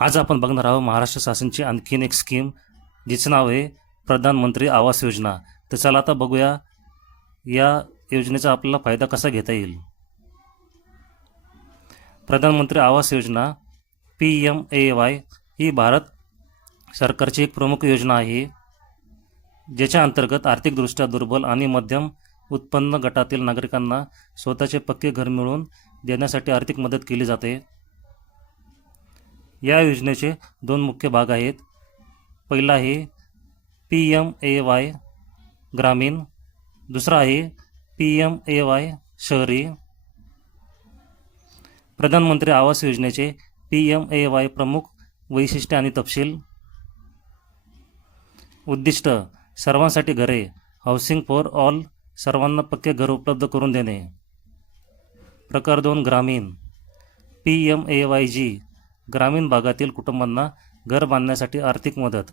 आज आपण बघणार आहोत महाराष्ट्र शासनाची आणखीन एक स्कीम जिचं नाव आहे प्रधानमंत्री आवास योजना। तर चला आता बघूया या योजनेचा आपल्याला फायदा कसा घेता येईल। प्रधानमंत्री आवास योजना PMAY ही भारत सरकारची एक प्रमुख योजना आहे, ज्याच्या अंतर्गत आर्थिकदृष्ट्या दुर्बल आणि मध्यम उत्पन्न गटातील नागरिकांना स्वतःचे पक्के घर मिळवून देण्यासाठी आर्थिक मदत केली जाते। या योजनेचे दोन मुख्य भाग आहेत। पहिला आहे PMAY ग्रामीण, दुसरा आहे PMAY शहरी। प्रधानमंत्री आवास योजनेचे PMAY प्रमुख वैशिष्ट्ये आणि तपशील। उद्दिष्ट सर्वांसाठी घरे, हाऊसिंग फॉर ऑल, सर्वांना पक्के घर उपलब्ध करून देणे। प्रकार 2 ग्रामीण PMAYG ग्रामीण भागातील कुटुंबांना घर बांधण्यासाठी आर्थिक मदत।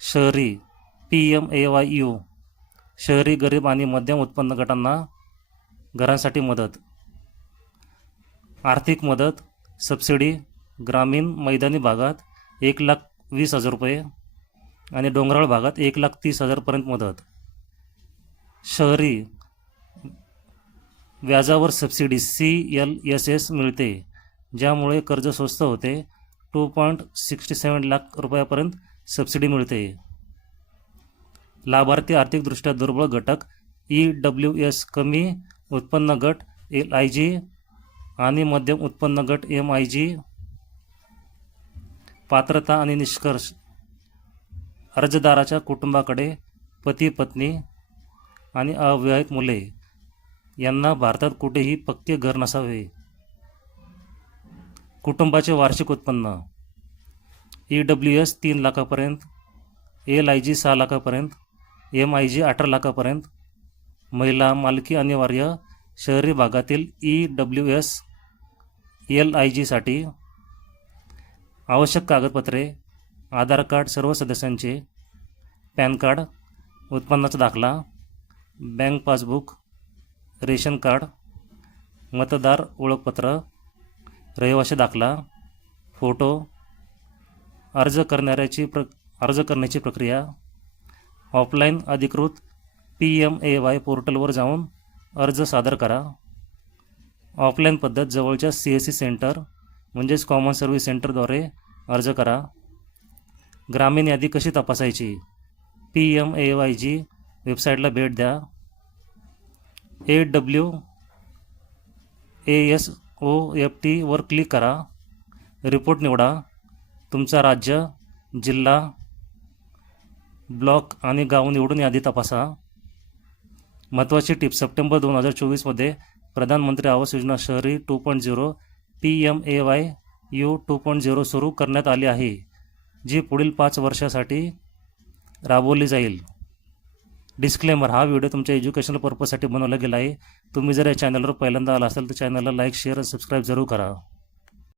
शहरी PMAYU शहरी गरीब आणि मध्यम उत्पन्न गटांना घरांसाठी मदत। आर्थिक मदत सबसिडी ग्रामीण मैदानी भागात 1,20,000 रुपये आणि डोंगराळ भागात 1,30,000 पर्यंत मदत। शहरी व्याजावर सबसिडी CLSS मिळते, ज्यामुळे कर्ज स्वस्त होते। 2.67 लाख रुपयापर्यंत सबसिडी मिळते। लाभार्थी आर्थिकदृष्ट्या दुर्बळ घटक EWS, कमी उत्पन्न गट LIG आणि मध्यम उत्पन्न गट MIG। पात्रता आणि निष्कर्ष अर्जदाराच्या कुटुंबाकडे पती पत्नी आणि अविवाहित मुले यांना भारतात कुठेही पक्के घर नसावे। कुटुंबाचे वार्षिक उत्पन्न EWS 3 लाखापर्यंत, LIG 6 लाखापर्यंत, MIG 18 लाखापर्यंत। महिला मालकी अनिवार्य शहरी भागातील EWS LIG साठी। आवश्यक कागदपत्रे आधार कार्ड सर्व सदस्यांचे, पॅन कार्ड, उत्पन्नाचा दाखला, बँक पासबुक, रेशन कार्ड, मतदार ओळखपत्र, रहिवासी दाखला, फोटो। अर्ज करण्याची प्रक्रिया ऑफलाईन अधिकृत PMAY पोर्टलवर जाऊन अर्ज सादर करा। ऑफलाईन पद्धत जवळच्या CSC सेंटर म्हणजेच कॉमन सर्व्हिस सेंटरद्वारे अर्ज करा। ग्रामीण यादी कशी तपासायची? PMAYG वेबसाईटला भेट द्या। AWASOFT वर क्लिक करा। रिपोर्ट निवडा। तुमचा राज्य, जिल्हा, ब्लॉक आणि गाव निवडून यादी तपासा। महत्त्वाची टिप्स: सप्टेंबर 2024 मध्ये प्रधानमंत्री आवास योजना शहरी 2.0 PMAYU 2.0 सुरू करण्यात आली आहे, जी पुढील 5 वर्षासाठी राबवली जाईल। डिस्क्लेमर: हा व्हिडिओ तुमच्या एज्युकेशनल पर्पजसाठी बनवला गेला आहे। तुम्ही जर या चॅनलवर पहिल्यांदा आला असाल तर चॅनलला लाईक, शेअर आणि सबस्क्राईब जरूर करा।